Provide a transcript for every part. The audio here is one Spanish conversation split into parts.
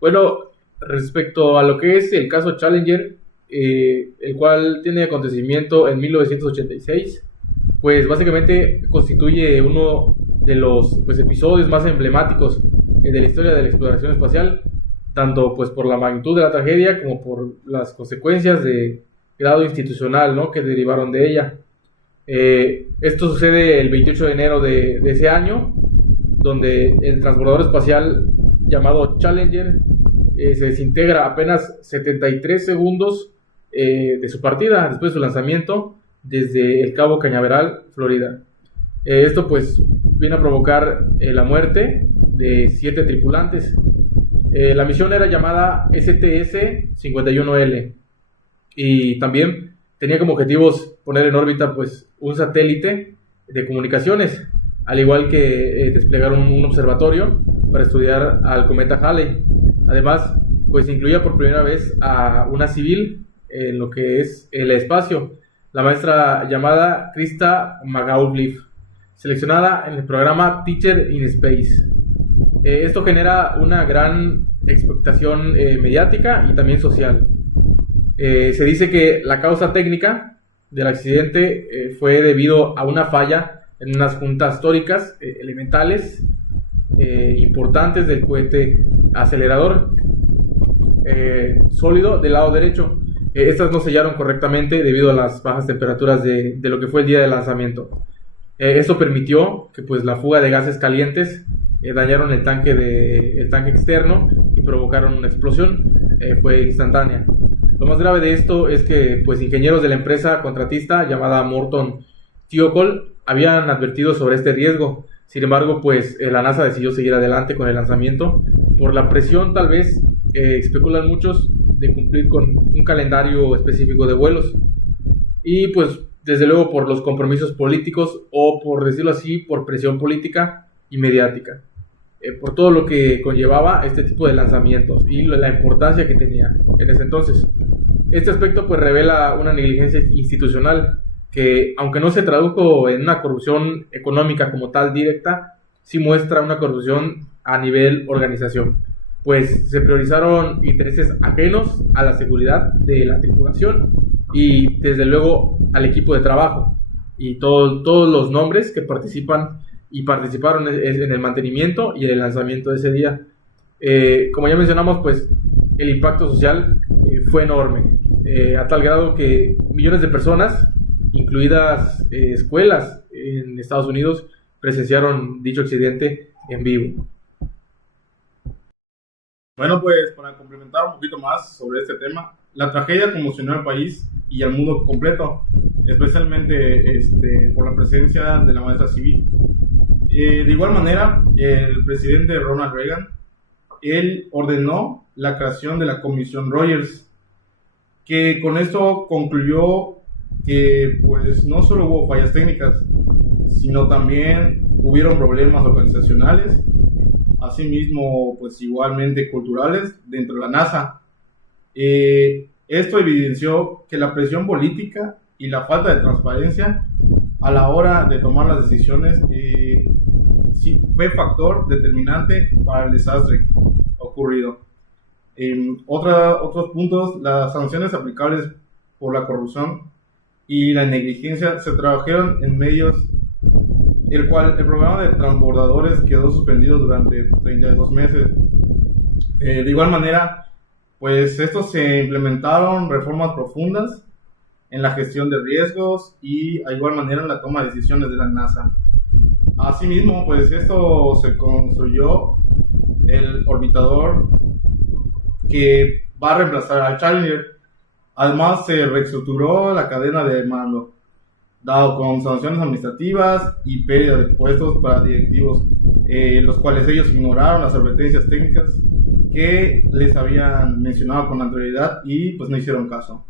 Bueno, respecto a lo que es el caso Challenger, el cual tiene acontecimiento en 1986, pues básicamente constituye uno de los pues, episodios más emblemáticos de la historia de la exploración espacial, tanto pues por la magnitud de la tragedia como por las consecuencias de grado institucional, ¿no?, que derivaron de ella. Esto sucede el 28 de enero de ese año, donde el transbordador espacial llamado Challenger se desintegra apenas 73 segundos de su partida, después de su lanzamiento desde el Cabo Cañaveral, Florida. Esto pues viene a provocar la muerte de 7 tripulantes. La misión era llamada STS-51L y también tenía como objetivos poner en órbita pues un satélite de comunicaciones, al igual que desplegar un observatorio para estudiar al cometa Halley. Además, pues incluía por primera vez a una civil en lo que es el espacio, la maestra llamada Krista McAuliffe, seleccionada en el programa Teacher in Space. Esto genera una gran expectación mediática y también social. Se dice que la causa técnica del accidente fue debido a una falla en unas juntas tóricas elementales importantes del cohete acelerador sólido del lado derecho. Estas no sellaron correctamente debido a las bajas temperaturas de lo que fue el día de lanzamiento. Esto permitió que pues, la fuga de gases calientes dañaron el tanque externo y provocaron una explosión. Fue instantánea. Lo más grave de esto es que pues, ingenieros de la empresa contratista llamada Morton Thiokol habían advertido sobre este riesgo. Sin embargo, pues la NASA decidió seguir adelante con el lanzamiento por la presión, tal vez, especulan muchos, de cumplir con un calendario específico de vuelos. Y pues, desde luego, por los compromisos políticos o, por decirlo así, por presión política y mediática. Por todo lo que conllevaba este tipo de lanzamientos y la importancia que tenía en ese entonces. Este aspecto pues revela una negligencia institucional que, aunque no se tradujo en una corrupción económica como tal directa, sí muestra una corrupción a nivel organización, pues se priorizaron intereses ajenos a la seguridad de la tripulación y desde luego al equipo de trabajo y todos los nombres que participaron en el mantenimiento y en el lanzamiento de ese día. Como ya mencionamos, pues el impacto social fue enorme, a tal grado que millones de personas, incluidas escuelas en Estados Unidos, presenciaron dicho accidente en vivo. Bueno, pues para complementar un poquito más sobre este tema, la tragedia conmocionó al país y al mundo completo, especialmente por la presencia de la maestra civil. De igual manera, el presidente Ronald Reagan, él ordenó la creación de la Comisión Rogers, que con esto concluyó que pues no solo hubo fallas técnicas, sino también hubieron problemas organizacionales, asimismo pues igualmente culturales dentro de la NASA. Esto evidenció que la presión política y la falta de transparencia a la hora de tomar las decisiones sí fue factor determinante para el desastre ocurrido. Otros puntos, las sanciones aplicables por la corrupción y la negligencia se trabajaron en medios, el cual el programa de transbordadores quedó suspendido durante 32 meses. De igual manera, pues estos se implementaron reformas profundas en la gestión de riesgos y de igual manera en la toma de decisiones de la NASA. Asimismo, pues esto se construyó el orbitador que va a reemplazar al Challenger. Además, se reestructuró la cadena de mando, dado con sanciones administrativas y pérdida de puestos para directivos, los cuales ellos ignoraron las advertencias técnicas que les habían mencionado con anterioridad y pues no hicieron caso.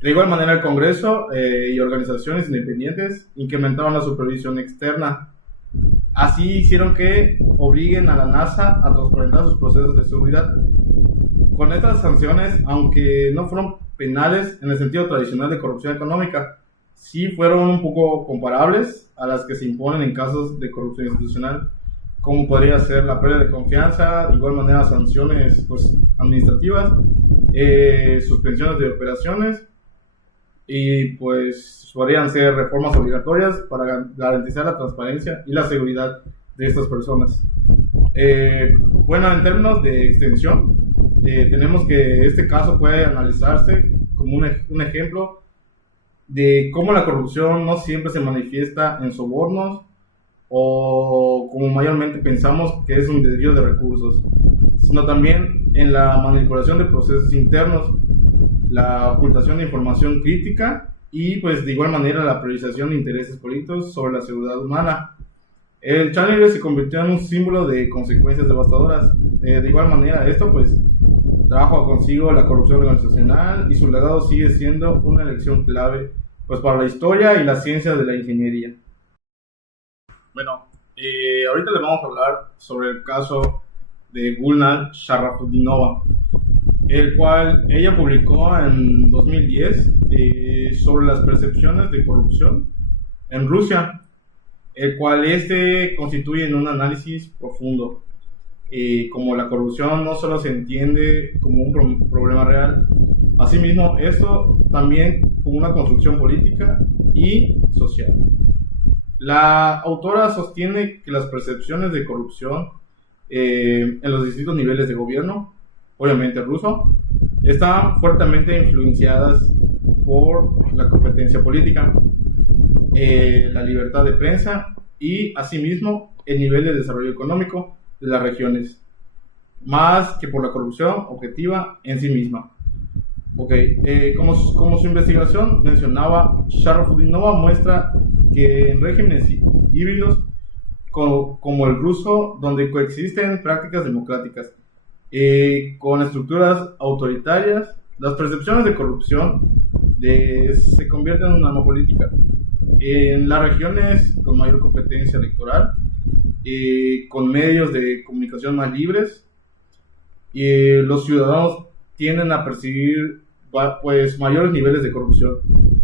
De igual manera, el Congreso y organizaciones independientes incrementaron la supervisión externa. Así hicieron que obliguen a la NASA a transparentar sus procesos de seguridad. Con estas sanciones, aunque no fueron penales en el sentido tradicional de corrupción económica, sí fueron un poco comparables a las que se imponen en casos de corrupción institucional. como podría ser la pérdida de confianza, de igual manera sanciones pues, administrativas, suspensiones de operaciones y pues podrían ser reformas obligatorias para garantizar la transparencia y la seguridad de estas personas. Bueno, en términos de extensión, tenemos que este caso puede analizarse como un ejemplo de cómo la corrupción no siempre se manifiesta en sobornos o como mayormente pensamos que es un desvío de recursos, sino también en la manipulación de procesos internos, la ocultación de información crítica y pues de igual manera la priorización de intereses políticos sobre la seguridad humana. El Challenger se convirtió en un símbolo de consecuencias devastadoras. De igual manera esto pues trajo consigo la corrupción organizacional y su legado sigue siendo una lección clave pues para la historia y la ciencia de la ingeniería. Bueno, ahorita les vamos a hablar sobre el caso de Gulnaz Sharafutdinova, el cual ella publicó en 2010 sobre las percepciones de corrupción en Rusia, el cual constituye un análisis profundo. Como la corrupción no solo se entiende como un problema real, asimismo esto también como una construcción política y social. La autora sostiene que las percepciones de corrupción en los distintos niveles de gobierno, obviamente ruso, están fuertemente influenciadas por la competencia política, la libertad de prensa y asimismo el nivel de desarrollo económico de las regiones, más que por la corrupción objetiva en sí misma. Como su investigación mencionaba, Sharafutdinova muestra que en regímenes híbridos como el ruso, donde coexisten prácticas democráticas con estructuras autoritarias, las percepciones de corrupción se convierten en una arma política. En las regiones con mayor competencia electoral, con medios de comunicación más libres, los ciudadanos tienden a percibir pues mayores niveles de corrupción.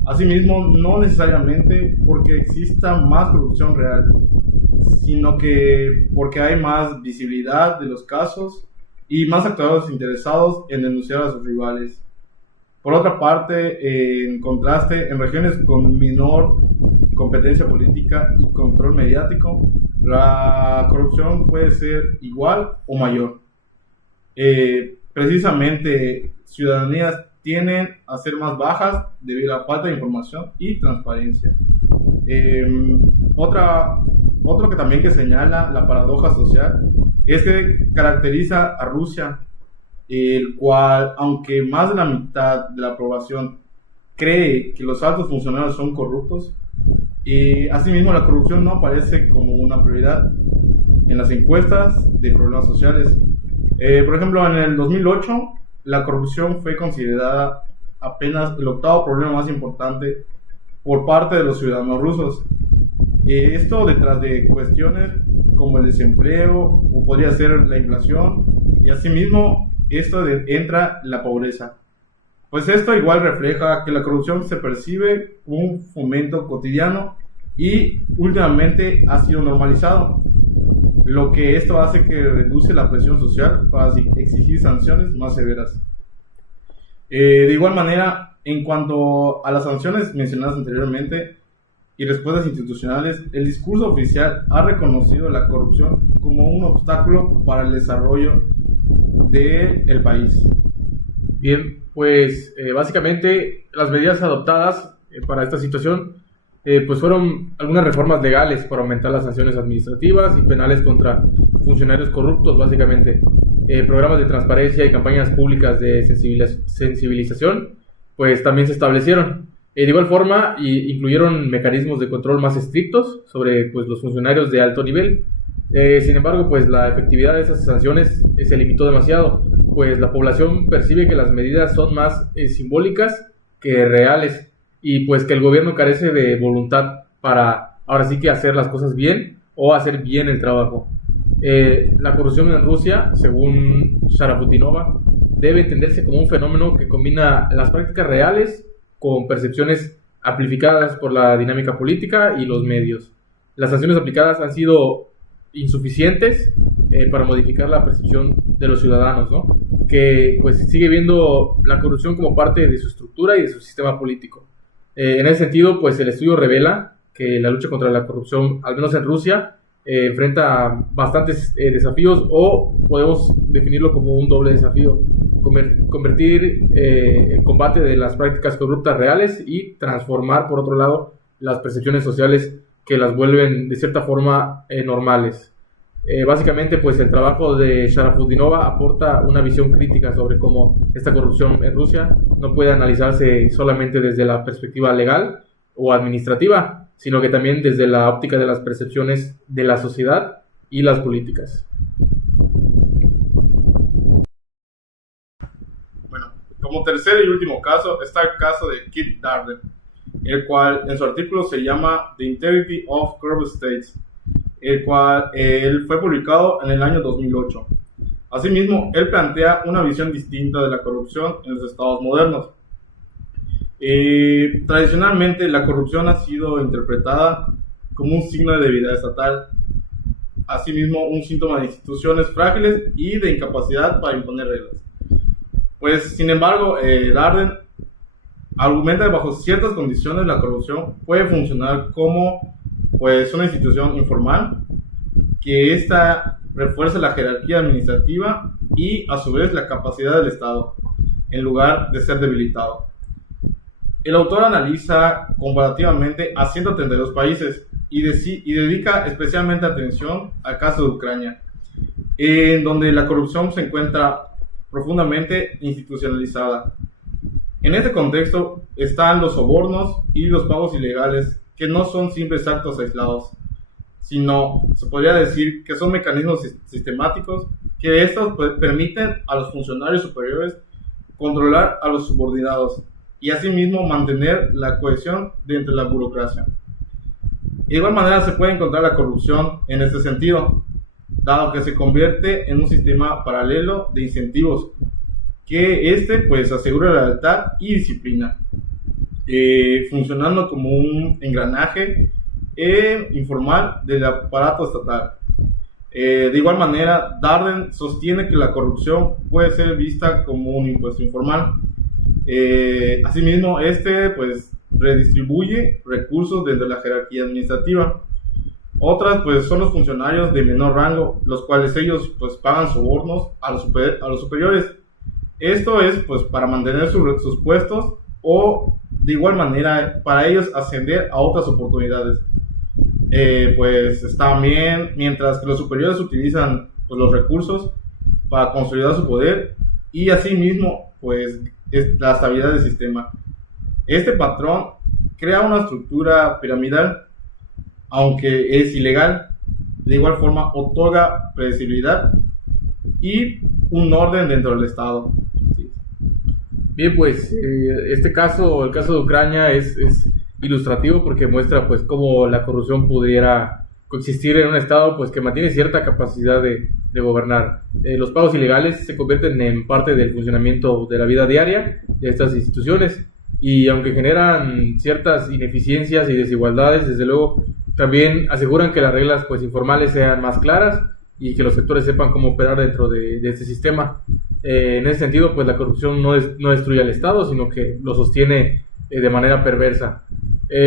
Asimismo, no necesariamente porque exista más corrupción real, sino que porque hay más visibilidad de los casos y más actores interesados en denunciar a sus rivales. Por otra parte, en contraste, en regiones con menor competencia política y control mediático, la corrupción puede ser igual o mayor. Precisamente, ciudadanías tienden a ser más bajas debido a la falta de información y transparencia. Otro que también señala la paradoja social es que caracteriza a Rusia, el cual, aunque más de la mitad de la población cree que los altos funcionarios son corruptos, asimismo la corrupción no aparece como una prioridad en las encuestas de problemas sociales. Por ejemplo, en el 2008 la corrupción fue considerada apenas el octavo problema más importante por parte de los ciudadanos rusos. Esto detrás de cuestiones como el desempleo o podría ser la inflación, y asimismo entra la pobreza. Pues esto igual refleja que la corrupción se percibe como un fomento cotidiano y últimamente ha sido normalizado, lo que esto hace que reduce la presión social para exigir sanciones más severas. De igual manera, en cuanto a las sanciones mencionadas anteriormente y respuestas institucionales, el discurso oficial ha reconocido la corrupción como un obstáculo para el desarrollo del país. Bien, pues básicamente las medidas adoptadas para esta situación pues fueron algunas reformas legales para aumentar las sanciones administrativas y penales contra funcionarios corruptos, básicamente. Programas de transparencia y campañas públicas de sensibilización pues también se establecieron. De igual forma, incluyeron mecanismos de control más estrictos sobre pues, los funcionarios de alto nivel. Sin embargo, pues la efectividad de esas sanciones se limitó demasiado, pues la población percibe que las medidas son más simbólicas que reales y pues que el gobierno carece de voluntad para ahora sí que hacer las cosas bien o hacer bien el trabajo. La corrupción en Rusia, según Sharafutdinova, debe entenderse como un fenómeno que combina las prácticas reales con percepciones amplificadas por la dinámica política y los medios. Las sanciones aplicadas han sido insuficientes para modificar la percepción de los ciudadanos, ¿no? Que pues sigue viendo la corrupción como parte de su estructura y de su sistema político. En ese sentido, pues el estudio revela que la lucha contra la corrupción, al menos en Rusia, enfrenta bastantes desafíos, o podemos definirlo como un doble desafío: convertir el combate de las prácticas corruptas reales y transformar, por otro lado, las percepciones sociales que las vuelven de cierta forma normales. Básicamente, pues el trabajo de Sharafutdinova aporta una visión crítica sobre cómo esta corrupción en Rusia no puede analizarse solamente desde la perspectiva legal o administrativa, sino que también desde la óptica de las percepciones de la sociedad y las políticas. Bueno, como tercer y último caso está el caso de Keith Darden, el cual en su artículo se llama The Integrity of Corrupt States, el cual él fue publicado en el año 2008. Asimismo, él plantea una visión distinta de la corrupción en los estados modernos. Tradicionalmente, la corrupción ha sido interpretada como un signo de debilidad estatal, asimismo un síntoma de instituciones frágiles y de incapacidad para imponer reglas. Pues, sin embargo, Darden argumenta que bajo ciertas condiciones la corrupción puede funcionar como pues una institución informal, que ésta refuerza la jerarquía administrativa y a su vez la capacidad del Estado, en lugar de ser debilitado. El autor analiza comparativamente a 132 países y dedica especialmente atención al caso de Ucrania, en donde la corrupción se encuentra profundamente institucionalizada. En este contexto están los sobornos y los pagos ilegales, que no son simples actos aislados, sino se podría decir que son mecanismos sistemáticos que estos permiten a los funcionarios superiores controlar a los subordinados y asimismo mantener la cohesión dentro de la burocracia. De igual manera se puede encontrar la corrupción en este sentido, dado que se convierte en un sistema paralelo de incentivos, que pues asegura la lealtad y disciplina, funcionando como un engranaje informal del aparato estatal. De igual manera, Darden sostiene que la corrupción puede ser vista como un impuesto informal. Asimismo, pues redistribuye recursos desde la jerarquía administrativa. Otras pues son los funcionarios de menor rango, los cuales ellos pues pagan sobornos a los superiores. Esto es pues para mantener sus puestos, o de igual manera para ellos ascender a otras oportunidades. Pues también, mientras que los superiores utilizan pues los recursos para consolidar su poder y asimismo pues la estabilidad del sistema. Este patrón crea una estructura piramidal, aunque es ilegal. De igual forma otorga predecibilidad y un orden dentro del Estado. Sí. Bien, pues el caso de Ucrania es ilustrativo, porque muestra pues cómo la corrupción pudiera coexistir en un Estado pues que mantiene cierta capacidad de gobernar. Los pagos ilegales se convierten en parte del funcionamiento de la vida diaria de estas instituciones, y aunque generan ciertas ineficiencias y desigualdades, desde luego también aseguran que las reglas pues informales sean más claras y que los sectores sepan cómo operar dentro de este sistema. En ese sentido, pues la corrupción no destruye al Estado, sino que lo sostiene de manera perversa.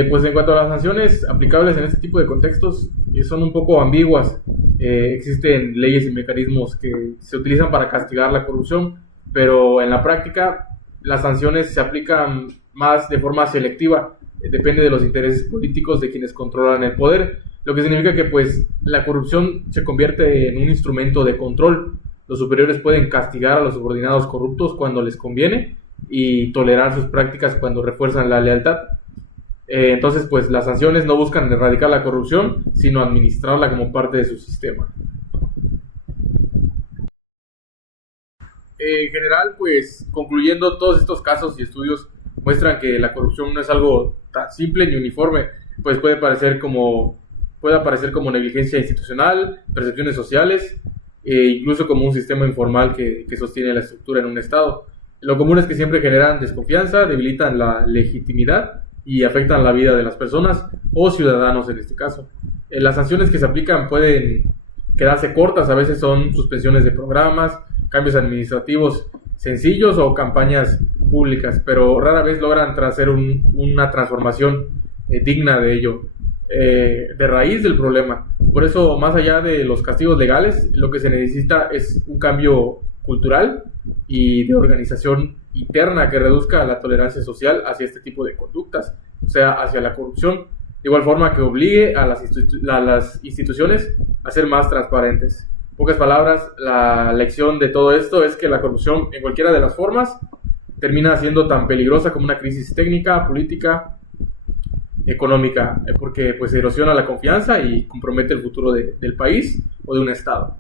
Pues en cuanto a las sanciones aplicables en este tipo de contextos, son un poco ambiguas. Existen leyes y mecanismos que se utilizan para castigar la corrupción, pero en la práctica las sanciones se aplican más de forma selectiva. Depende de los intereses políticos de quienes controlan el poder, lo que significa que pues la corrupción se convierte en un instrumento de control. Los superiores pueden castigar a los subordinados corruptos cuando les conviene y tolerar sus prácticas cuando refuerzan la lealtad. Entonces, pues las sanciones no buscan erradicar la corrupción, sino administrarla como parte de su sistema. En general, pues concluyendo, todos estos casos y estudios muestran que la corrupción no es algo tan simple ni uniforme, pues puede aparecer como negligencia institucional, percepciones sociales, incluso como un sistema informal que sostiene la estructura en un Estado. Lo común es que siempre generan desconfianza, debilitan la legitimidad y afectan la vida de las personas o ciudadanos en este caso. Las sanciones que se aplican pueden quedarse cortas, a veces son suspensiones de programas, cambios administrativos sencillos o campañas públicas, pero rara vez logran hacer una transformación digna de ello, de raíz del problema. Por eso, más allá de los castigos legales, lo que se necesita es un cambio cultural y de organización interna que reduzca la tolerancia social hacia este tipo de conductas, o sea, hacia la corrupción, de igual forma que obligue a las instituciones a ser más transparentes. En pocas palabras, la lección de todo esto es que la corrupción, en cualquiera de las formas, termina siendo tan peligrosa como una crisis técnica, política, económica, porque pues erosiona la confianza y compromete el futuro del país o de un estado.